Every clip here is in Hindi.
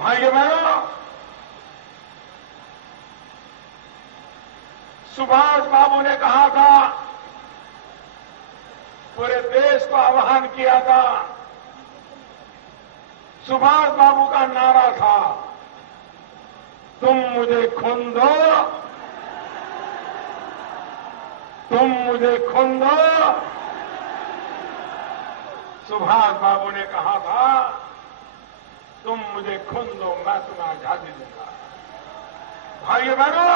भाइयों बहनों, सुभाष बाबू ने कहा था, पूरे देश को आह्वान किया था। सुभाष बाबू का नारा था, तुम मुझे खून दो, तुम मुझे खून दो। सुभाष बाबू ने कहा था, तुम मुझे खून दो, मैं तुम्हें आजादी दूंगा। भाइयों बहनों,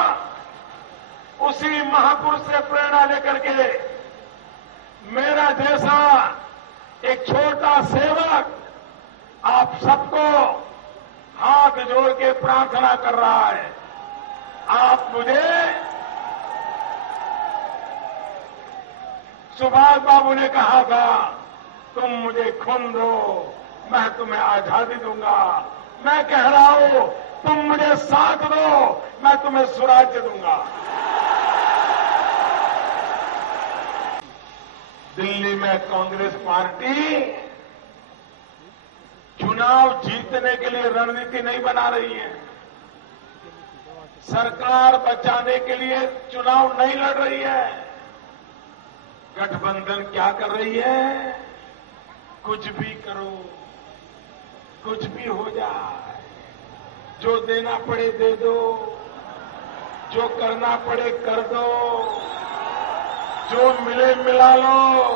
उसी महापुरुष से प्रेरणा लेकर के मेरा जैसा एक छोटा सेवक आप सबको हाथ जोड़ के प्रार्थना कर रहा है। आप मुझे, सुभाष बाबू ने कहा था, तुम मुझे खून दो, मैं तुम्हें आजादी दूंगा। मैं कह रहा हूं, तुम मुझे साथ दो, मैं तुम्हें स्वराज्य दूंगा। दिल्ली में कांग्रेस पार्टी चुनाव जीतने के लिए रणनीति नहीं बना रही है, सरकार बचाने के लिए चुनाव नहीं लड़ रही है। गठबंधन क्या कर रही है? कुछ भी करो, कुछ भी हो जाए, जो देना पड़े दे दो, जो करना पड़े कर दो, जो मिले मिला लो,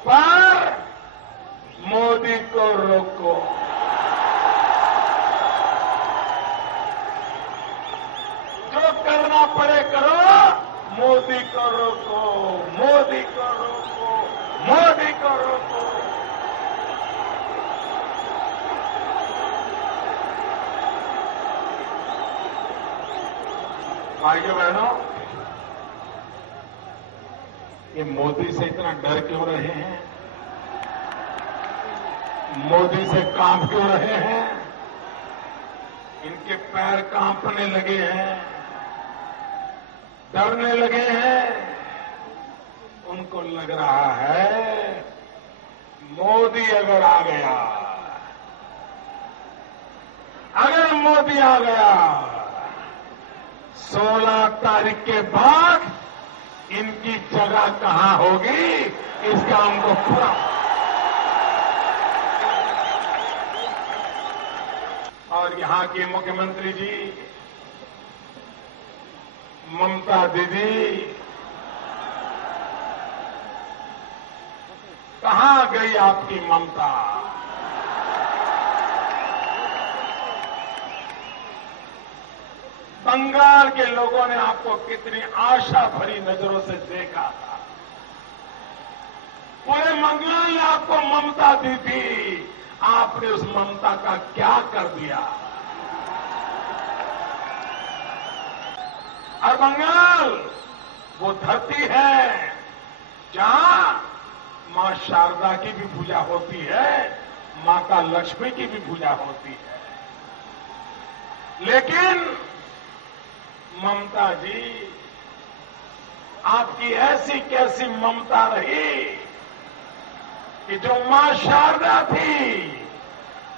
पर मोदी को रोको। जो करना पड़े करो, मोदी को रोको, मोदी को रोको, मोदी को रोको। भाइयों बहनों, ये मोदी से इतना डर क्यों रहे हैं? मोदी से कांप क्यों रहे हैं? इनके पैर कांपने लगे हैं, डरने लगे हैं। उनको लग रहा है, मोदी अगर आ गया, अगर मोदी आ गया, 16 तारीख के बाद इनकी जगह कहां होगी, इसका हमको पूरा। और यहां की मुख्यमंत्री जी ममता दीदी कहां गई आपकी ममता? बंगाल के लोगों ने आपको कितनी आशा भरी नजरों से देखा था। पूरे बंगाल ने आपको ममता दी थी, आपने उस ममता का क्या कर दिया? और बंगाल वो धरती है जहां मां शारदा की भी पूजा होती है, माता लक्ष्मी की भी पूजा होती है। लेकिन ममता जी, आपकी ऐसी कैसी ममता रही कि जो मां शारदा थी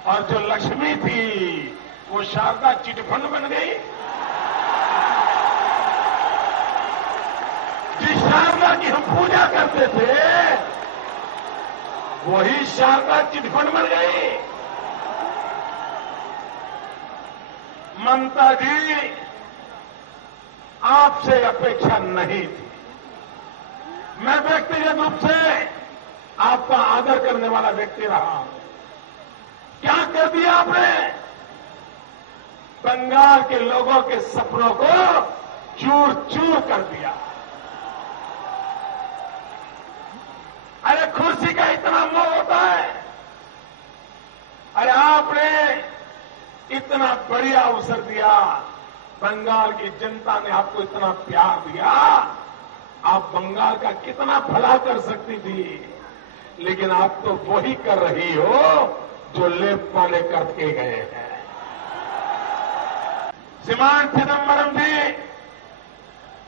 और जो लक्ष्मी थी, वो शारदा चिटफंड बन गई। जिस शारदा की हम पूजा करते थे, वही शारदा चिटफंड बन गई। ममता जी, आपसे अपेक्षा नहीं थी। मैं व्यक्तिगत रूप से आपका आदर करने वाला व्यक्ति रहा हूं। क्या कर दिया आपने? बंगाल के लोगों के सपनों को चूर चूर कर दिया। अरे कुर्सी का इतना मोह होता है? अरे आपने इतना बढ़िया अवसर दिया, बंगाल की जनता ने आपको इतना प्यार दिया, आप बंगाल का कितना भला कर सकती थी। लेकिन आप तो वही कर रही हो जो लेफ्ट वाले करके गए हैं। श्रीमान चिदंबरम जी,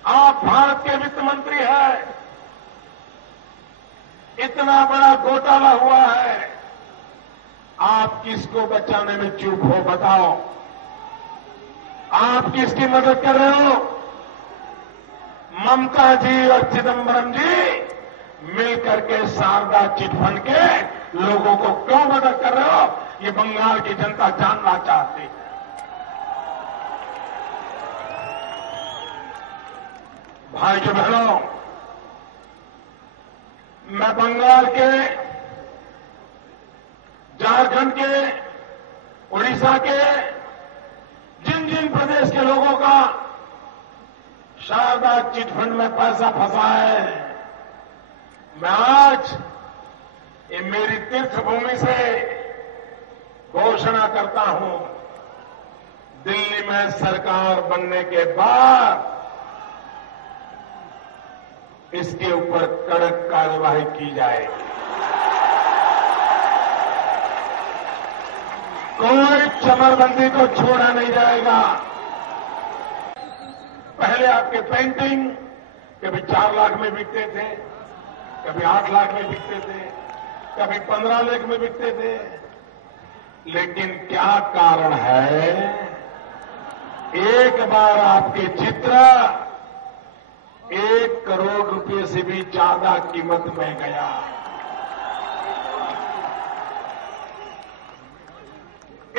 आप भारत के वित्त मंत्री हैं, इतना बड़ा घोटाला हुआ है, आप किसको बचाने में चूक हो बताओ? आप किसकी मदद कर रहे हो? ममता जी और चिदंबरम जी मिलकर के शारदा चिटफंड के लोगों को क्यों मदद कर रहे हो? ये बंगाल की जनता जानना चाहती है। भाइयों बहनों, मैं बंगाल के, झारखंड के, उड़ीसा के जिन जिन प्रदेश के लोगों का शारदा चिटफंड में पैसा फंसा है, मैं आज ये मेरी तीर्थभूमि से घोषणा करता हूं, दिल्ली में सरकार बनने के बाद इसके ऊपर कड़क कार्यवाही की जाएगी। कोई चमरबंदी को छोड़ा नहीं जाएगा। पहले आपके पेंटिंग कभी 4 लाख में बिकते थे, कभी 8 लाख में बिकते थे, कभी 15 लाख में बिकते थे, लेकिन क्या कारण है? एक बार आपके चित्र 1 करोड़ रुपए से भी ज्यादा कीमत में गया।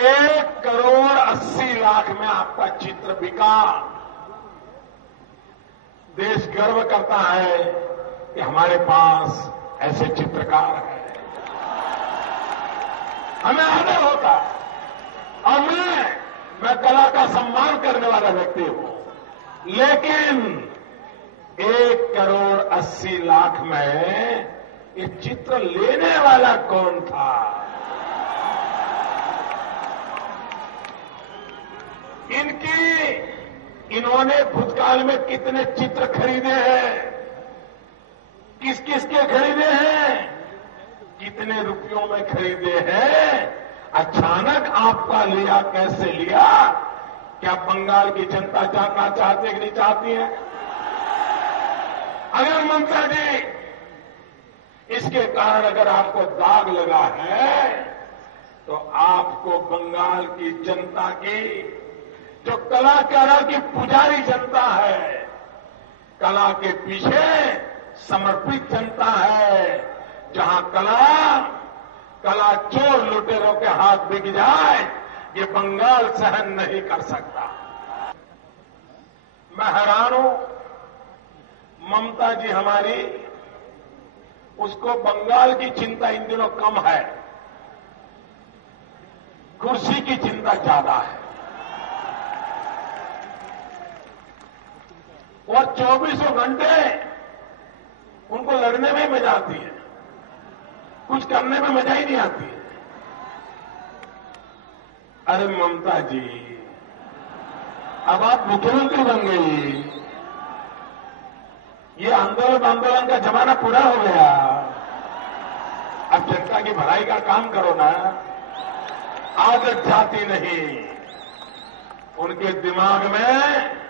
एक करोड़ 80 लाख में आपका चित्र बिका। देश गर्व करता है कि हमारे पास ऐसे चित्रकार हैं। हमें आदर होता और मैं कला का सम्मान करने वाला व्यक्ति हूं, लेकिन 1 करोड़ 80 लाख में ये चित्र लेने वाला कौन था? इन्होंने भूतकाल में कितने चित्र खरीदे हैं? किस किस के खरीदे हैं? कितने रुपयों में खरीदे हैं? अचानक आपका लिया, कैसे लिया? क्या बंगाल की जनता जानना चाहती है कि नहीं चाहती है? अगर ममता जी इसके कारण अगर आपको दाग लगा है, तो आपको बंगाल की जनता की, जो कलाकारों की पुजारी जनता है, कला के पीछे समर्पित जनता है, जहां कला चोर लुटेरों के हाथ बिक जाए, ये बंगाल सहन नहीं कर सकता। मैं हैरान हूं, ममता जी हमारी, उसको बंगाल की चिंता इन दिनों कम है, कुर्सी की चिंता ज्यादा है। और 24 घंटे उनको लड़ने में मजा आती है, कुछ करने में मजा ही नहीं आती है। अरे ममता जी, अब आप मुख्यमंत्री बन गई, ये आंदोलन का जमाना पूरा हो गया। अब जनता की भलाई का काम करो ना। आदत जाती नहीं, उनके दिमाग में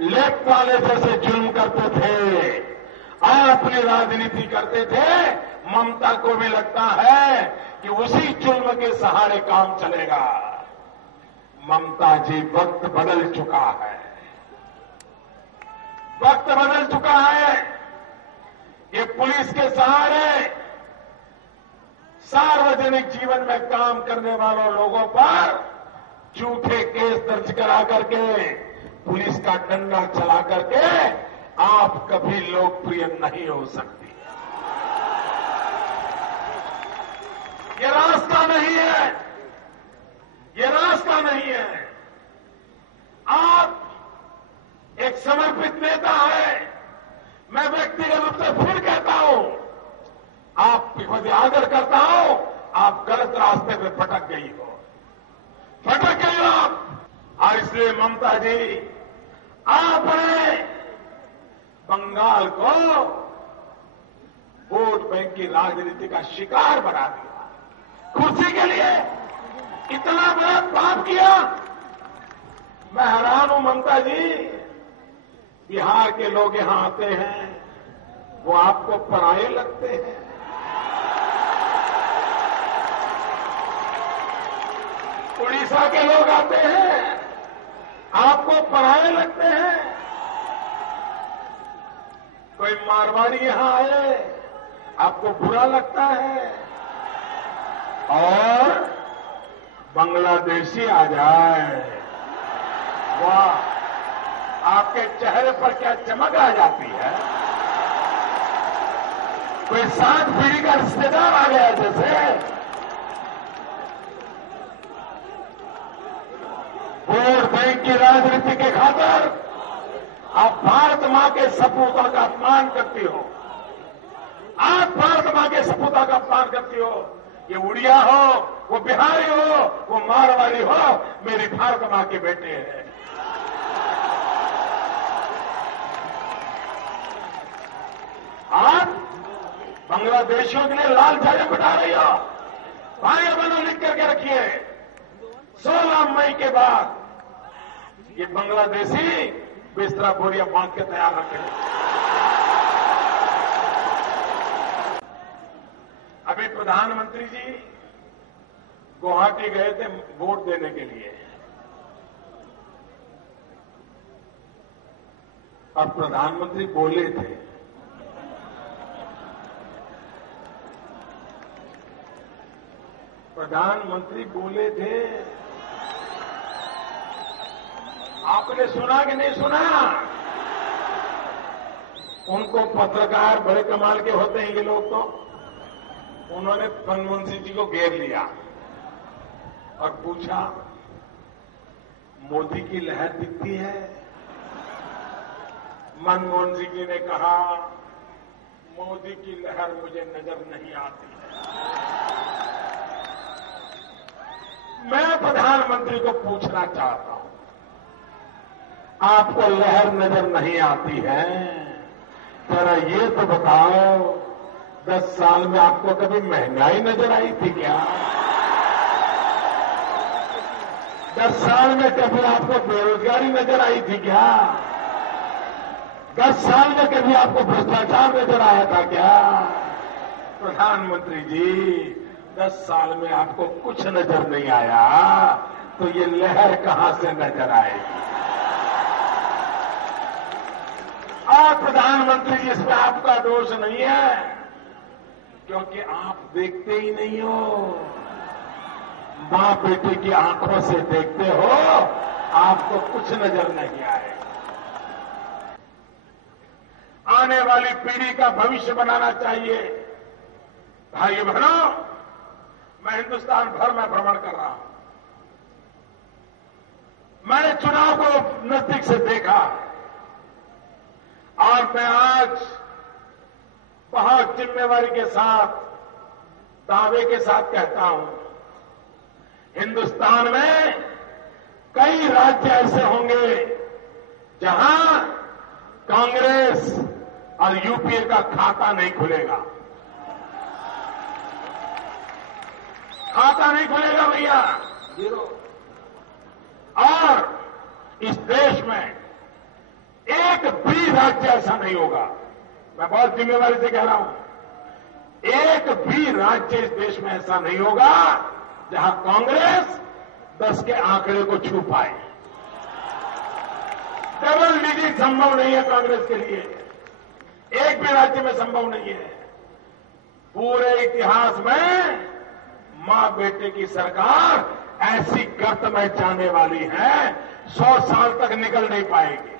लेफ्ट वाले जैसे जुल्म करते थे और अपनी राजनीति करते थे। ममता को भी लगता है कि उसी जुल्म के सहारे काम चलेगा। ममता जी, वक्त बदल चुका है, वक्त बदल चुका है। ये पुलिस के सहारे सार्वजनिक जीवन में काम करने वालों लोगों पर झूठे केस दर्ज करा करके, पुलिस का डंडा चला करके आप कभी लोकप्रिय नहीं हो सकती। ये रास्ता नहीं है, ये रास्ता नहीं है। आप एक समर्पित नेता है। मैं व्यक्तिगत रूप से फिर कहता हूं, आपको आदर करता हूं, आप गलत रास्ते पे भटक गई हो, भटक गई हो आप। और इसलिए ममता जी, आपने बंगाल को वोट बैंक की राजनीति का शिकार बना दिया। कुर्सी के लिए इतना बड़ा पाप किया। मैं हैरान हूं ममता जी, बिहार के लोग यहां आते हैं, वो आपको पराये लगते हैं। उड़ीसा के लोग आते हैं, आपको पराये लगते हैं। कोई मारवाड़ी यहां आए, आपको बुरा लगता है। और बांग्लादेशी आ जाए, वाह, आपके चेहरे पर क्या चमक आ जाती है। कोई 7 पीढ़ी का रिश्तेदार आ गया जैसे। वोट बैंक की राजनीति के खातिर आप भारत मां के सपूतों का अपमान करती हो। आप भारत मां के सपूतों का अपमान करती हो। ये उड़िया हो, वो बिहारी हो, वो मारवाड़ी हो, मेरी भारत मां के बेटे हैं। आप बांग्लादेशियों के लिए लाल झंडे बिठा रही हो। भाइयों बहनों, लिख करके रखिए, 16 मई के बाद ये बांग्लादेशी बिस्तरा बोरिया बांध के तैयार रखेंगे। अभी प्रधानमंत्री जी गुवाहाटी गए थे वोट देने के लिए, और प्रधानमंत्री बोले थे, प्रधानमंत्री बोले थे, आपने सुना कि नहीं सुना? उनको पत्रकार बड़े कमाल के होते हैं ये लोग, तो उन्होंने मनमोहन सिंह जी को घेर लिया और पूछा, मोदी की लहर दिखती है? मनमोहन सिंह जी ने कहा, मोदी की लहर मुझे नजर नहीं आती है। मैं प्रधानमंत्री को पूछना चाहता हूं, आपको लहर नजर नहीं आती है, जरा ये तो बताओ, 10 साल में आपको कभी महंगाई नजर आई थी क्या? 10 साल में कभी आपको बेरोजगारी नजर आई थी क्या? 10 साल में कभी आपको भ्रष्टाचार नजर आया था क्या? प्रधानमंत्री जी, 10 साल में आपको कुछ नजर नहीं आया, तो ये लहर कहां से नजर आएगी? और प्रधानमंत्री जी, इसमें आपका दोष नहीं है, क्योंकि आप देखते ही नहीं हो। मां बेटे की आंखों से देखते हो, आपको कुछ नजर नहीं आएगा। आने वाली पीढ़ी का भविष्य बनाना चाहिए। भाइयों बहनों, मैं हिंदुस्तान भर में भ्रमण कर रहा हूं। मैंने चुनाव को नजदीक से देखा, और मैं आज बहुत जिम्मेवारी के साथ, दावे के साथ कहता हूं, हिंदुस्तान में कई राज्य ऐसे होंगे जहां कांग्रेस और यूपीए का खाता नहीं खुलेगा। खाता नहीं खुलेगा भैया, जीरो। और इस देश में एक भी राज्य ऐसा नहीं होगा, मैं बहुत जिम्मेवारी से कह रहा हूं, एक भी राज्य इस देश में ऐसा नहीं होगा जहां कांग्रेस 10 के आंकड़े को छू पाए। डबल डिजिट संभव नहीं है कांग्रेस के लिए, एक भी राज्य में संभव नहीं है। पूरे इतिहास में मां बेटे की सरकार ऐसी गर्त में जाने वाली है, 100 साल तक निकल नहीं पाएगी।